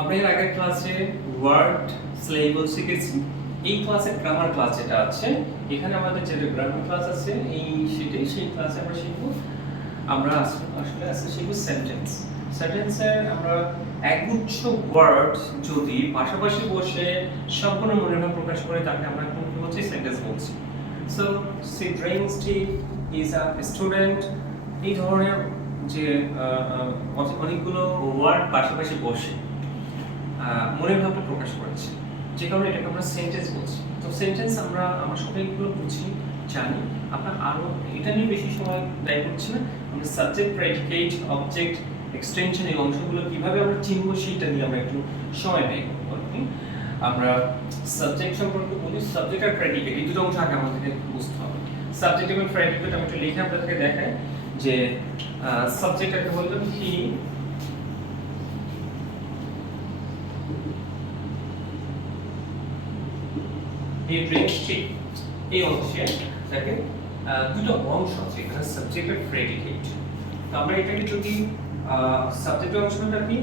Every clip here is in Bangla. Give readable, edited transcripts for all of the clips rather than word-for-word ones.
আমরা এর আগের ক্লাসে ওয়ার্ড সিলেবল শিখেছি। এই ক্লাসে গ্রামার ক্লাস যেটা আছে, এখানে আমাদের যে গ্রামার ক্লাস আছে এই সেই ক্লাসে আমরা শিখব। আমরা আসলে শিখব সেন্টেন্স। সেন্টেন্সের আমরা একগুচ্ছ ওয়ার্ড যদি পাশাপাশি বসে সম্পূর্ণ মনের ভাব প্রকাশ করে তাকে আমরা কি বলছি? সেন্টেন্স বলছি। So she drinks tea is a student. এই ধরনের যে অনেকগুলো ওয়ার্ড পাশাপাশি বসে মনের ভাবটা প্রকাশ করেছে, যে কারণে এটাকে আমরা সেন্টেন্স বলছি। তো সেন্টেন্স আমরা সবাইগুলো বুঝি, জানি। আপনার আরো এটা নিয়ে বেশি সময় ব্যয় করছি না। আমরা সাবজেক্ট, প্রেডিকেট, অবজেক্ট, এক্সটেনশন এই অংশগুলো কিভাবে আমরা চিনব সেটা নিয়ে আমরা একটু সময় ব্যয় করব। আমরা সাবজেক্ট সম্পর্কে বলি। সাবজেক্ট আর প্রেডিকেট এই দুটো অংশ আগে আমাদেরকে বুঝতে হবে। সাবজেক্ট এবং প্রেডিকেট আমি একটু লিখে আপনাদেরকে দেখাই যে সাবজেক্ট একটা বললাম হি এই ড্রিঙ্কস টি, এই অংশে দেখেন দুটো অংশ আছে এখানে, সাবজেক্ট আর প্রেডিকেট। তো আমরা এটাকে যদি সাবজেক্টের অংশটা কি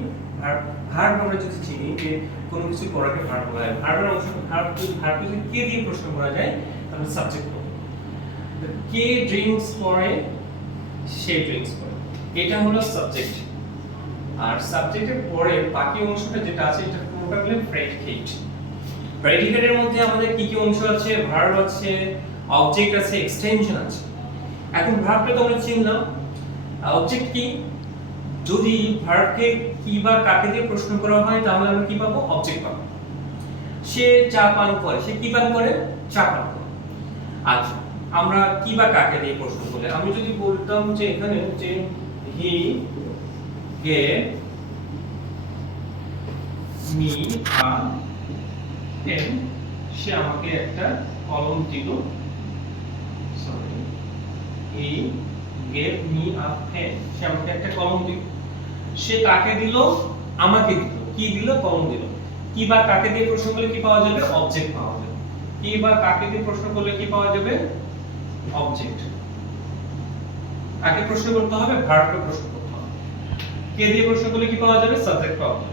ভার্ব আমরা যদি চিনি যে কোনো কিছু করাকে ভার্ব বলা হয়, ভার্বের অংশ ভার্ব যদি কে দিয়ে প্রশ্ন করা যায় তাহলে সাবজেক্ট হবে। কে ড্রিঙ্কস করে, সে ড্রিঙ্কস করে, এটা হলো সাবজেক্ট। আর সাবজেক্টের পরে বাকি অংশটা যেটা আছে এটা পুরোটা হলো প্রেডিকেট। প্রেডিকেটের মধ্যে আমাদের কি কি অংশ আছে? ভার্ব আছে, অবজেক্ট আছে, এক্সটেনশন আছে। এখন ভার্বটা তো আমরা চিনলাম। অবজেক্ট কি? যদি ভার্বকে কি বা কাকে দিয়ে প্রশ্ন করা হয় তাহলে আমরা কি পাবো? অবজেক্ট পাবো। সে চা পান করে, সে কি পান করে? চা পান করে। আচ্ছা, আমরা কি বা কাকে দিয়ে প্রশ্ন করলে, আমি যদি বলতাম যে এখানে যে he gave me a pen, সে আমাকে একটা কলম দিল। Sorry, he gave me a pen, সে আমাকে একটা কলম দিল। সে কাকে দিল? আমাকে দিল। কি দিল? কলম দিল। কি বা কাকে দিয়ে প্রশ্ন করলে কি পাওয়া যাবে? অবজেক্ট পাওয়া যাবে। কি বা কাকে দিয়ে প্রশ্ন করলে কি পাওয়া যাবে? অবজেক্ট। কাকে প্রশ্ন করতে হবে? ভার্বকে প্রশ্ন করতে হবে। কে দিয়ে প্রশ্ন করলে কি পাওয়া যাবে? সাবজেক্ট পাওয়া যাবে।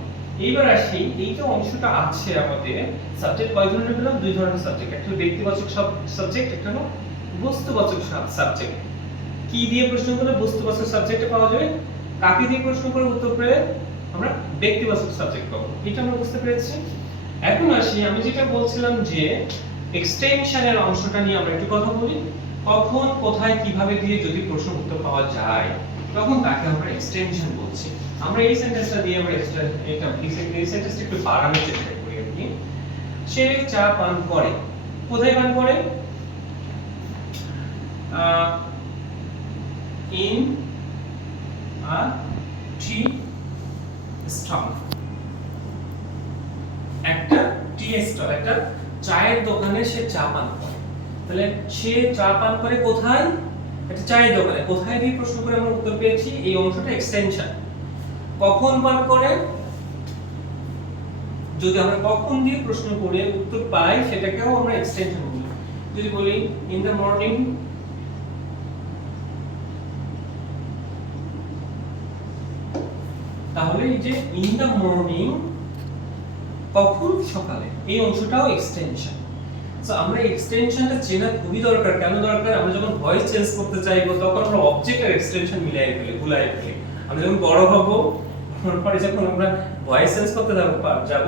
এইবার আসি, এই যে অংশটা আছে আমাদের, সাবজেক্ট কয় ধরনের পেলাম? দুই ধরনের সাবজেক্ট, একটা ব্যক্তিবাচক সাবজেক্ট, একটা হলো বস্তুবাচক সাবজেক্ট। কি দিয়ে প্রশ্ন করলে বস্তুবাচক সাবজেক্টে পাওয়া যাবে, কাকে দিয়ে প্রশ্ন করে উত্তর পেলে আমরা ব্যক্তিবাচক সাবজেক্ট পাবো। এটা আমরা বুঝতে পেরেছি। এখন আসি, আমি যেটা বলছিলাম যে এক্সটেনশনের অংশটা নিয়ে আমরা একটু কথা বলি। কখন, কোথায়, কিভাবে দিয়ে যদি প্রশ্ন উত্তর পাওয়া যায় তখন তাকে আমরা এক্সটেনশন বলছি। আমরা এই সেন্টেন্সটা দিয়ে আমরা এই সেন্টেন্সটা একটু বাড়ানোর চেষ্টা করি আর কি। সে চা পান করে। কোথায় পান করে? in a tea stall, একটা টি স্টল, একটা চায়ের দোকানে সে চা পান করে। তাহলে সে চা পান করে কোথায়? একটা চায়ের দোকানে। কোথায় দিয়ে প্রশ্ন করে আমরা উত্তর পেয়েছি, এই অংশটা এক্সটেনশন। কখন পান করে? যদি আমরা কখন দিয়ে প্রশ্ন করে উত্তর পাই সেটাকেও আমরা এক্সটেনশন বলি। যদি বলি ইন দ্য মর্নিং, তাহলে এই যে ইন দ্য মর্নিং কখন? সকালে, এই অংশটাও এক্সটেনশন। সো আমরা এক্সটেনশনটা চেনা খুবই দরকার। কেন দরকার? আমরা যখন ভয়েস চেঞ্জ করতে চাইবো তখন আমরা অবজেক্ট আর এক্সটেনশন মিলাই ফেলি, গুলাই ফেলি। আমরা যখন বড় হব, পরে যখন আমরা ভয়েস চেঞ্জ করতে যাব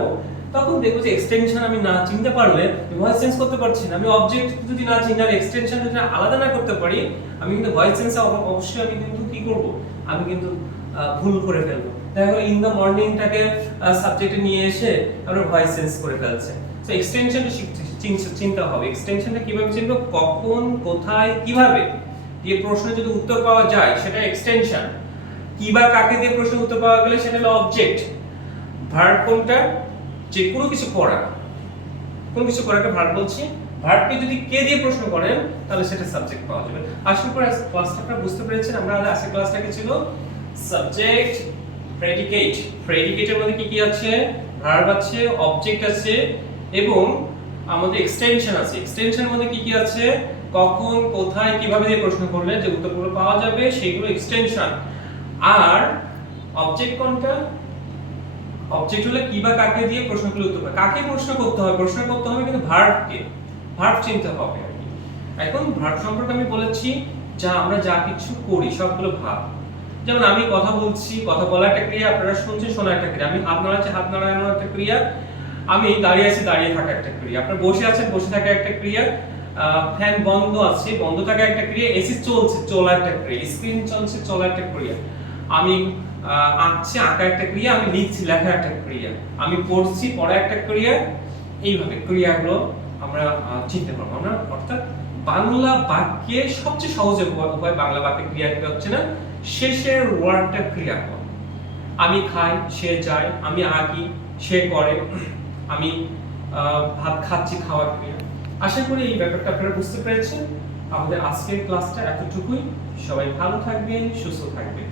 তখন দেখবো যে এক্সটেনশন আমি না চিনতে পারলে ভয়েস চেঞ্জ করতে পারছি না। আমি অবজেক্ট যদি না চিনি আর এক্সটেনশন যদি আলাদা না করতে পারি, আমি কিন্তু ভয়েস চেঞ্জ অবশ্যই আমি কিন্তু কি করব? আমি কিন্তু ভুল করে ফেলবো। দেখা গেল ইন দ্য মর্নিংটাকে সাবজেক্টে নিয়ে এসে আমরা ভয়েস চেঞ্জ করে ফেলছে। সো এক্সটেনশনটা চিন্তা হবে। এক্সটেনশনটা কিভাবে চিনবো? কখন, কোথায়, কিভাবে দিয়ে প্রশ্ন যদি উত্তর পাওয়া যায় সেটা এক্সটেনশন। কি বা কাকে দিয়ে প্রশ্ন উত্তর পাওয়া গেলে সেটা হলো অবজেক্ট। ভার্ব কোনটা? যে কোনো কিছু করা, কোনো কিছু করাকে ভার্ব বলছি। ভার্বকে যদি কে দিয়ে প্রশ্ন করেন তাহলে সেটা সাবজেক্ট পাওয়া যাবে। আশা করি ক্লাসটা আপনারা বুঝতে পেরেছেন। আমরা আজকের ক্লাসটা কি ছিল? Subject, predicate. প্রেডিকেটের মধ্যে কি কি আছে? ভার্ব আছে, অবজেক্ট আছে এবং আমাদের এক্সটেনশন আছে। এক্সটেনশনের মধ্যে কি কি আছে? কখন, কোথায়, কিভাবে দিয়ে প্রশ্ন করলে যে উত্তরগুলো পাওয়া যাবে সেগুলো এক্সটেনশন। আর অবজেক্ট কোনটা? অবজেক্ট হলে কি বা কাকে দিয়ে প্রশ্ন করলে উত্তর পাবে। কাকে প্রশ্ন করতে হবে? প্রশ্ন করতে হবে কিন্তু ভার্বকে, ভার্ব চিনতে হবে আর কি। এখন ভার্ব সম্পর্কে আমি বলেছি যা আমরা যা কিছু করি সবগুলো ভাব। যেমন আমি কথা বলছি, কথা বলা একটা ক্রিয়া, আপনারা শুনছেন শোনা একটা ক্রিয়া, আমি হাত নাড়াচ্ছি হাত নাড়ানো একটা ক্রিয়া, আমি দাঁড়িয়ে আছি দাঁড়িয়ে থাকা একটা ক্রিয়া, আপনারা বসে আছেন বসে থাকা একটা ক্রিয়া, ফ্যান বন্ধ আছে বন্ধ থাকা একটা ক্রিয়া, এসি চলছে চলা একটা ক্রিয়া, স্ক্রিন চলছে চলা একটা ক্রিয়া, আমি আঁকছি আঁকা একটা ক্রিয়া, আমি লিখছি লেখা একটা ক্রিয়া, আমি পড়ছি পড়া একটা ক্রিয়া। এইভাবে ক্রিয়াগুলো আমরা চিনতে পারবো আমরা। অর্থাৎ বাংলা বাক্যে সবচেয়ে সহজ উপায় বাংলা বাক্যে ক্রিয়া হচ্ছে না শেষের ওয়ার্ডটা ক্রিয়াপদ। আমি খাই সে যায়, আমি আঁকি সে করে, আমি ভাত খাচ্ছি খাওয়ার ক্রিয়া। আশা করি এই ব্যাপারটা আপনারা বুঝতে পেরেছেন। আমাদের আজকের ক্লাসটা এতটুকুই। সবাই ভালো থাকবেন, সুস্থ থাকবেন।